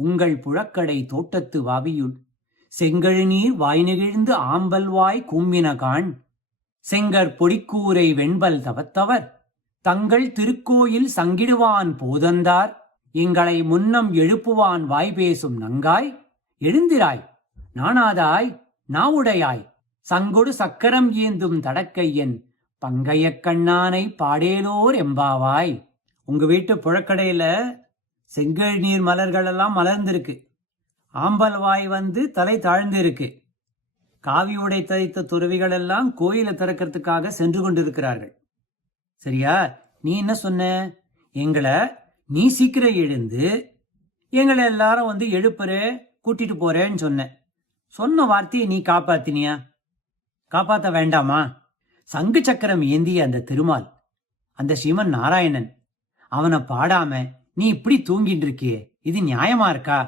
உங்கள் புழக்கடை தோட்டத்து வாவியுள். செங்கழுநீர் வாய் நெகிழ்ந்து ஆம்பல் வாய் கூம்பினகான் செங்கற் பொடிக்கூரை வெண்பல் தவத்தவர். தங்கள் திருக்கோயில் சங்கிடுவான் போதந்தார். எங்களை முன்னம் எழுப்புவான் வாய் பேசும் நங்காய். எழுந்திராய் நாணாதாய் நாவுடையாய். சங்கொடு சக்கரம் ஏந்தும் தடக்கையன் பங்கையக்கண்ணானை பாடேலோர் எம்பாவாய். உங்க வீட்டு புழக்கடையில செங்கல் நீர் மலர்கள் எல்லாம் மலர்ந்திருக்கு. ஆம்பல் வாய் வந்து தலை தாழ்ந்து இருக்கு காவி உடை தைத்த துறவிகள் எல்லாம் கோயிலை திறக்கிறதுக்காக சென்று கொண்டிருக்கிறார்கள். சரியா? நீ என்ன சொன்ன? எங்களை நீ சீக்கிரம் எழுந்து எங்களை எல்லாரும் வந்து எழுப்புற கூட்டிட்டு போறேன்னு சொன்ன. சொன்ன வார்த்தையை நீ காப்பாத்தினியா? காப்பாத்த வேண்டாமா? சங்கு சக்கரம் ஏந்திய அந்த திருமால் அந்த ஸ்ரீமன் நாராயணன் அவனை பாடாம நீ இப்படி தூங்கிட்டு இருக்கியே இது நியாயமா இருக்கா?